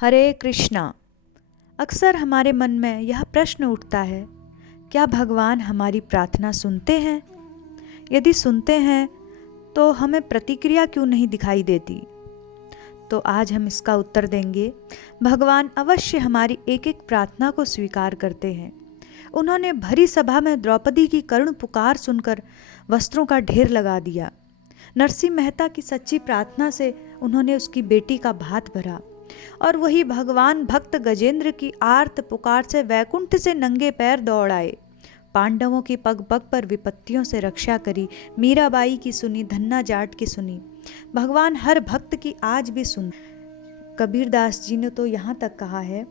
हरे कृष्णा। अक्सर हमारे मन में यह प्रश्न उठता है, क्या भगवान हमारी प्रार्थना सुनते हैं? यदि सुनते हैं तो हमें प्रतिक्रिया क्यों नहीं दिखाई देती? तो आज हम इसका उत्तर देंगे। भगवान अवश्य हमारी एक एक प्रार्थना को स्वीकार करते हैं। उन्होंने भरी सभा में द्रौपदी की करुण पुकार सुनकर वस्त्रों का ढेर लगा दिया। नरसिंह मेहता की सच्ची प्रार्थना से उन्होंने उसकी बेटी का भात भरा, और वही भगवान भक्त गजेंद्र की आर्त पुकार से वैकुंठ से नंगे पैर दौड़ आए। पांडवों की पग पग पर विपत्तियों से रक्षा करी, मीराबाई की सुनी, धन्ना जाट की सुनी। भगवान हर भक्त की आज भी सुन। कबीरदास जी ने तो यहाँ तक कहा है,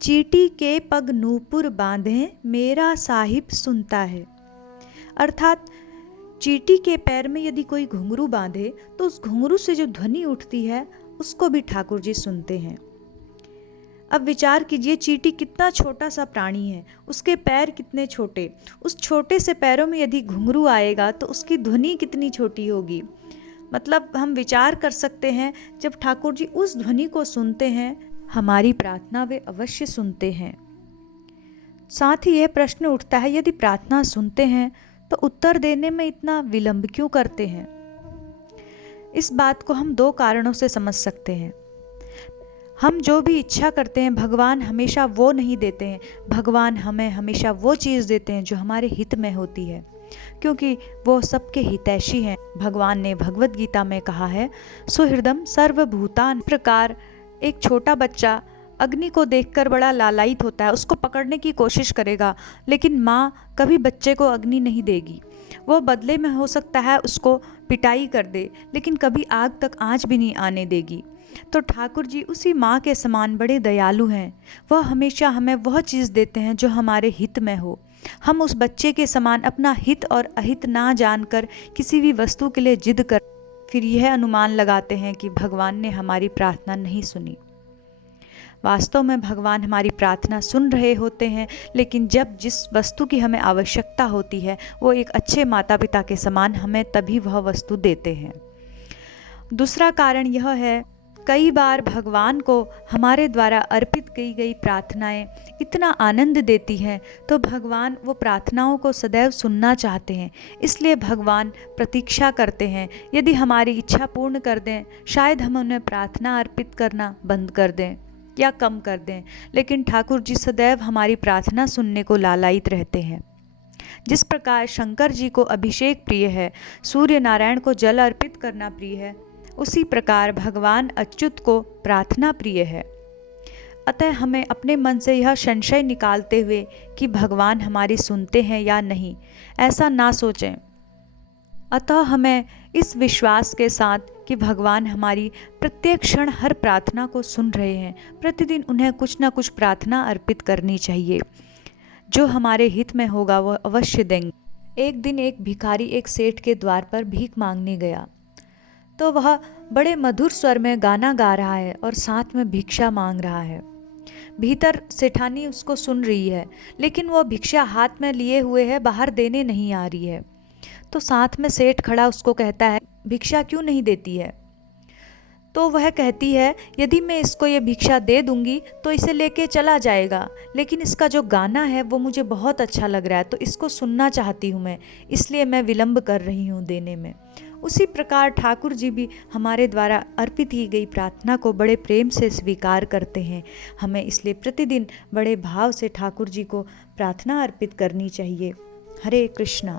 चीटी के पग नूपुर बांधे मेरा साहिब सुनता है। अर्थात चीटी के पैर में यदि कोई घुंघरू बांधे तो उस घुंघरू से जो ध्वनि उठती है उसको भी ठाकुर जी सुनते हैं। अब विचार कीजिए, चीटी कितना छोटा सा प्राणी है, उसके पैर कितने छोटे, उस छोटे से पैरों में यदि घुंघरू आएगा तो उसकी ध्वनि कितनी छोटी होगी। मतलब हम विचार कर सकते हैं, जब ठाकुर जी उस ध्वनि को सुनते हैं, हमारी प्रार्थना वे अवश्य सुनते हैं। साथ ही यह प्रश्न उठता है, यदि प्रार्थना सुनते हैं तो उत्तर देने में इतना विलंब क्यों करते हैं? इस बात को हम दो कारणों से समझ सकते हैं। हम जो भी इच्छा करते हैं भगवान हमेशा वो नहीं देते हैं। भगवान हमें हमेशा वो चीज़ देते हैं जो हमारे हित में होती है, क्योंकि वो सबके हितैषी हैं। भगवान ने भगवत गीता में कहा है, सुहृदम सर्वभूतान। प्रकार एक छोटा बच्चा अग्नि को देखकर बड़ा लालायित होता है, उसको पकड़ने की कोशिश करेगा, लेकिन माँ कभी बच्चे को अग्नि नहीं देगी। वो बदले में हो सकता है उसको पिटाई कर दे, लेकिन कभी आग तक आँच भी नहीं आने देगी। तो ठाकुर जी उसी माँ के समान बड़े दयालु हैं। वह हमेशा हमें वह चीज़ देते हैं जो हमारे हित में हो। हम उस बच्चे के समान अपना हित और अहित ना जानकर किसी भी वस्तु के लिए जिद कर फिर यह अनुमान लगाते हैं कि भगवान ने हमारी प्रार्थना नहीं सुनी। वास्तव में भगवान हमारी प्रार्थना सुन रहे होते हैं, लेकिन जब जिस वस्तु की हमें आवश्यकता होती है वो एक अच्छे माता पिता के समान हमें तभी वह वस्तु देते हैं। दूसरा कारण यह है, कई बार भगवान को हमारे द्वारा अर्पित की गई प्रार्थनाएं इतना आनंद देती हैं, तो भगवान वो प्रार्थनाओं को सदैव सुनना चाहते हैं। इसलिए भगवान प्रतीक्षा करते हैं, यदि हमारी इच्छा पूर्ण कर दें, शायद हम उन्हें प्रार्थना अर्पित करना बंद कर दें या कम कर दें, लेकिन ठाकुर जी सदैव हमारी प्रार्थना सुनने को लालायित रहते हैं। जिस प्रकार शंकर जी को अभिषेक प्रिय है, सूर्य नारायण को जल अर्पित करना प्रिय है, उसी प्रकार भगवान अच्युत को प्रार्थना प्रिय है। अतः हमें अपने मन से यह संशय निकालते हुए कि भगवान हमारी सुनते हैं या नहीं, ऐसा ना सोचें। अतः हमें इस विश्वास के साथ कि भगवान हमारी प्रत्येक क्षण हर प्रार्थना को सुन रहे हैं, प्रतिदिन उन्हें कुछ ना कुछ प्रार्थना अर्पित करनी चाहिए। जो हमारे हित में होगा वह अवश्य देंगे। एक दिन एक भिखारी एक सेठ के द्वार पर भीख मांगने गया, तो वह बड़े मधुर स्वर में गाना गा रहा है और साथ में भिक्षा मांग रहा है। भीतर सेठानी उसको सुन रही है, लेकिन वो भिक्षा हाथ में लिए हुए है, बाहर देने नहीं आ रही है। तो साथ में सेठ खड़ा उसको कहता है, भिक्षा क्यों नहीं देती है? तो वह कहती है, यदि मैं इसको ये भिक्षा दे दूंगी तो इसे लेके चला जाएगा, लेकिन इसका जो गाना है वो मुझे बहुत अच्छा लग रहा है, तो इसको सुनना चाहती हूँ मैं, इसलिए मैं विलंब कर रही हूँ देने में। उसी प्रकार ठाकुर जी भी हमारे द्वारा अर्पित की गई प्रार्थना को बड़े प्रेम से स्वीकार करते हैं। हमें इसलिए प्रतिदिन बड़े भाव से ठाकुर जी को प्रार्थना अर्पित करनी चाहिए। हरे कृष्णा।